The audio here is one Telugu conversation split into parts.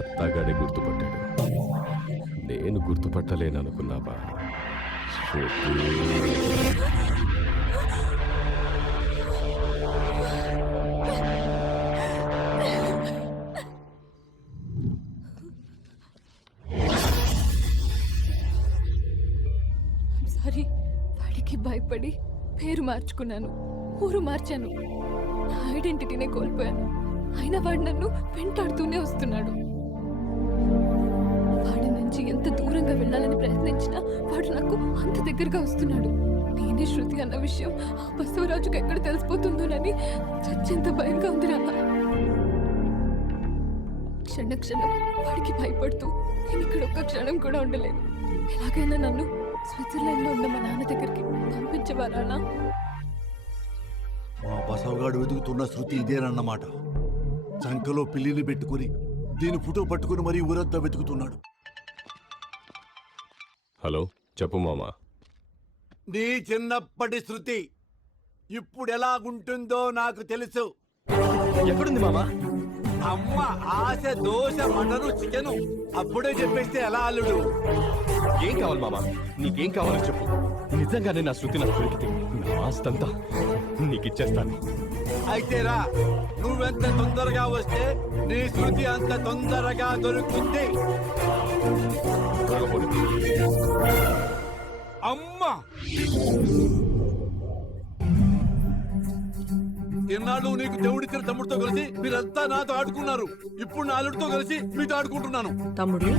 అత్తగాడే గుర్తుపట్టాడు. నేను గుర్తుపట్టలేననుకున్నావా? శృతి. సారీ, వాడికి భయపడి పేరు మార్చుకున్నాను, ఊరు మార్చాను, నా ఐడెంటిటీనే కోల్పోయాను. అయినా వాడు నన్ను వెంటాడుతూనే వస్తున్నాడు. వాడి నుంచి ఎంత దూరంగా వెళ్ళాలని ప్రయత్నించినా వాడు నాకు అంత దగ్గరగా వస్తున్నాడు. నేనే శృతి అన్న విషయం ఆ బసవరాజుకి ఎక్కడ తెలిసిపోతుందోనని చచ్చేంత భయంగా ఉంది నాన్న. క్షణ క్షణం వాడికి భయపడుతూ నేను ఇక్కడ ఒక్క క్షణం కూడా ఉండలేను. ఎలాగైనా నన్ను స్విట్జర్లాండ్లో ఉన్న మా నాన్న దగ్గరికి పంపించవారా? మా బసవగాడు వెతుకుతున్న శృతి ఇదేనన్నమాట. చంకలో పిల్లిని పెట్టుకుని దీని ఫోటో పట్టుకుని మరీ ఊరంతా వెతుకుతున్నాడు. హలో, చెప్పు మామా. నీ చిన్నప్పటి శృతి ఇప్పుడు ఎలాగుంటుందో నాకు తెలుసు. ఎక్కడుంది మామా? అమ్మ ఆశ, దోశ, మటను, చికెను అప్పుడే చెప్పేస్తే ఎలా అల్లుడు? ఏం కావాలి మామా? నీకేం కావాలో చెప్పు. నిజంగానే నా శృతి నాకు దొరికితే నా ఆస్తంతా నీకిచ్చేస్తాను. అయితే రా, నువ్వెంత తొందరగా వస్తే నీ శృతి అంత తొందరగా దొరుకుతుంది. అమ్మా, ఎన్నాళ్ళు నీకు దేవుడిచ్చిన తమ్ముడితో కలిసి మీరంతా నాతో ఆడుకున్నారు. ఇప్పుడు నా అల్లుడితో కలిసి మీతో ఆడుకుంటున్నాను. తమ్ముడు,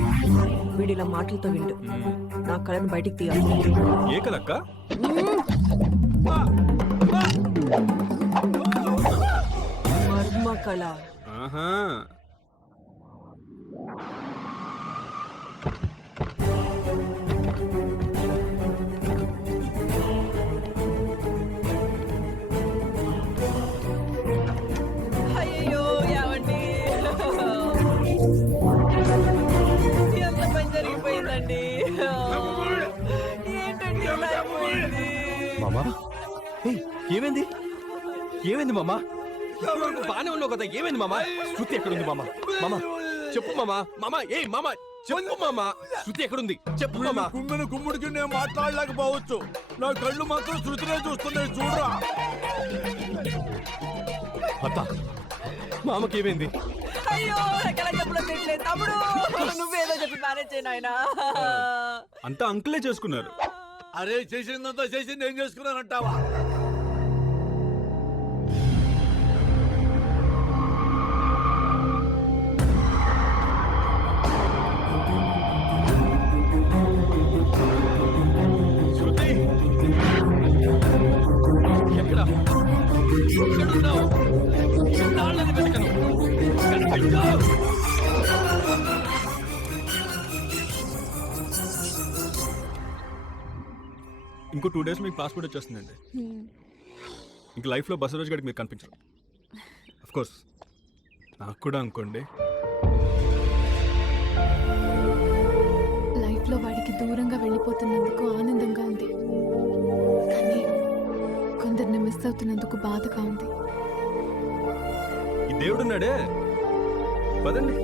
వీడిలా మాటలతో విండు. నా కళను బయటికి తీయాలి. ఏ కలక్క? మర్మ కళ. అయ్యో, ఏమండి, ఎంత పని జరిగిపోయిందండి. ఏంటండి ఇలా అయిపోయింది? మామా, ఏమైంది? ఏమైంది మామా? బానే ఉన్నావు కదా, ఏమైంది మామా? శృతి ఎక్కడుంది మామా? మామా చెప్పు మామా. మామా, ఏ మామా చెప్పు మామా. శృతి ఎక్కడుంది చెప్పు మామా. కుమ్మిన కుమ్ముడికి నేను మాట్లాడలేకపోవచ్చు. నా కళ్ళు మాత్రం శృతినే చూస్తున్నాయి. చూడరా. అత్త, మామకి ఏమైంది? అయ్యో, ఎక్కడ చెప్పులో తిట్టలేదు తమ్ముడు. నువ్వేదో చెప్పి మేనేజ్ చేయి నాయనా. అంతా అంకులే చేసుకున్నారు. అరే, చేసిందంతా చేసింది ఏం చేసుకున్నానంటావా? శృతి ఎక్కడ? ఎక్కడున్నావు? నాళ్ళని వెతకను. కనిపించు. ఇంకో 2 days మీకు పాస్పోర్ట్ వచ్చేస్తుందండి. ఇంక లైఫ్లో బసవరాజ్ గారికి మీరు కనిపించరు. అఫ్ కోర్స్ నాకు కూడా అనుకోండి. లైఫ్లో వాడికి దూరంగా వెళ్ళిపోతున్నందుకు ఆనందంగా ఉంది, కానీ కొందరిని మిస్ అవుతున్నందుకు బాధగా ఉంది. ఈ దేవుడున్నాడే, పదండి.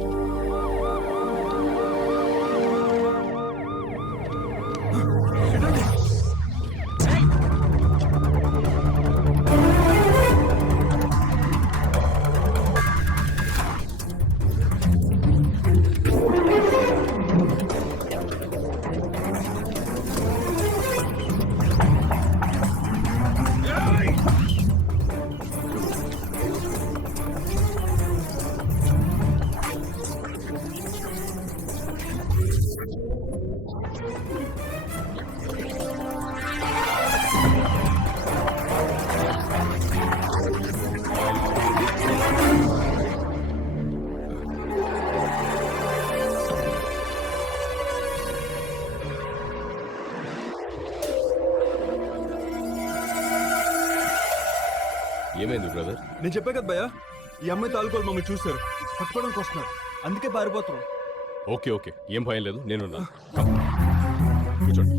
ఏమైంది బ్రదర్? నేను చెప్పా కదా భయ్యా, ఈ అమ్మాయి తాలూకోలు మమ్మల్ని చూశారు, పట్టుకోవడానికి వస్తున్నారు, అందుకే పారిపోతున్నాం. ఓకే ఓకే, ఏం భయం లేదు, నేనున్నాను. కూర్చోండి.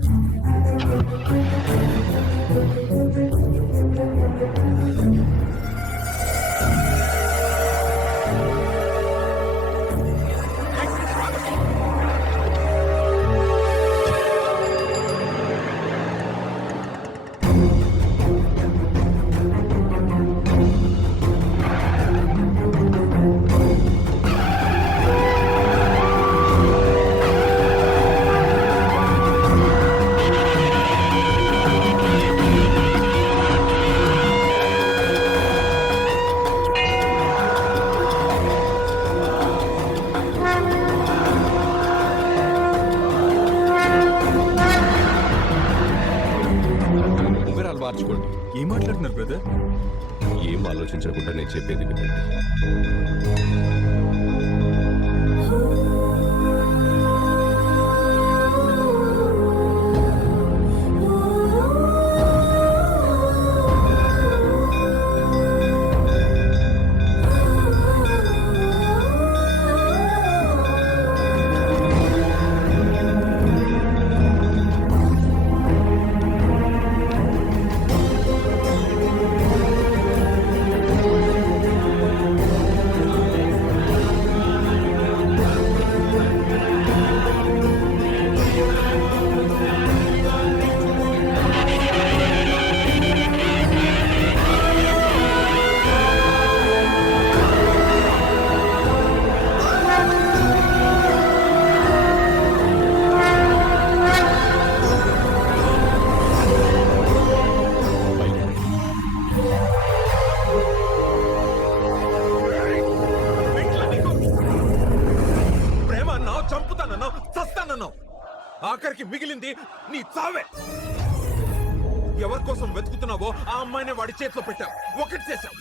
మార్చుకోండి. ఏం మాట్లాడుతున్నారు బ్రదర్? ఏం ఆలోచించకుండా నేను చెప్పేది వినండి. ప్రేమ అన్నావు, చంపుతానన్నావు, చస్తానన్నావు, ఆఖరికి మిగిలింది నీ చావే. ఎవరి కోసం వెతుకుతున్నావో ఆ అమ్మాయిని వాడి చేతిలో పెట్టావు, ఒకటి చేశావు.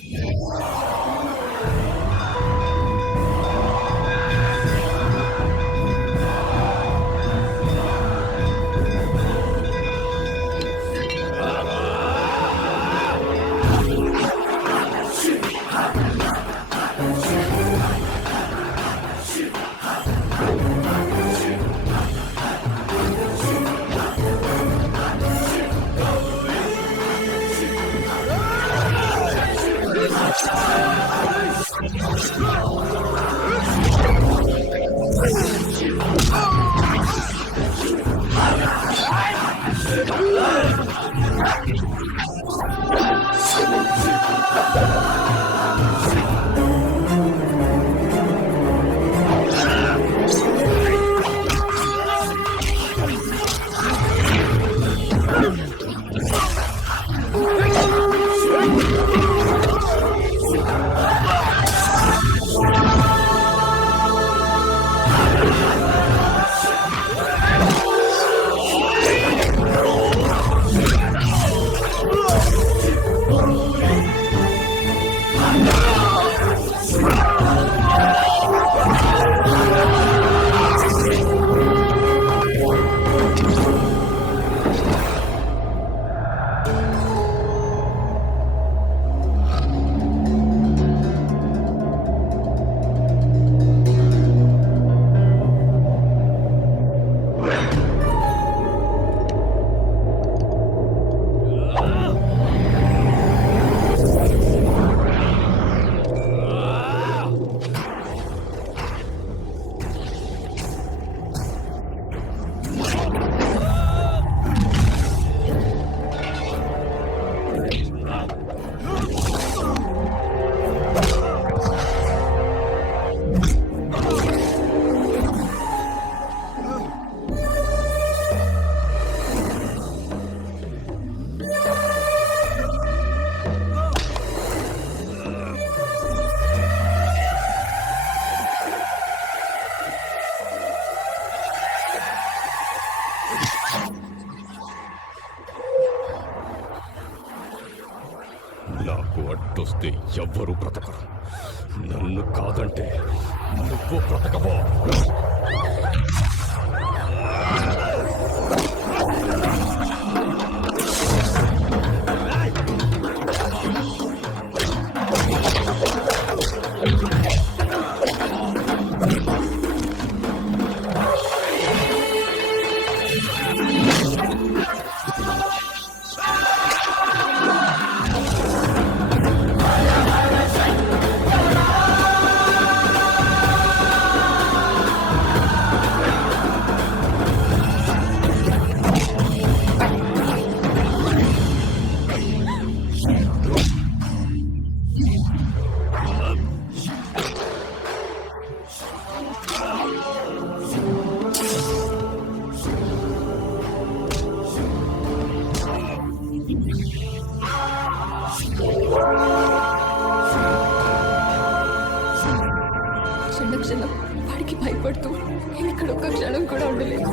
నాకు అడ్డొస్తే ఎవ్వరూ బ్రతకరు. నన్ను కాదంటే నువ్వు బ్రతకవో. క్షణం వాడికి భయపడుతూ నేను ఇక్కడ ఒక్క క్షణం కూడా ఉండలేదు.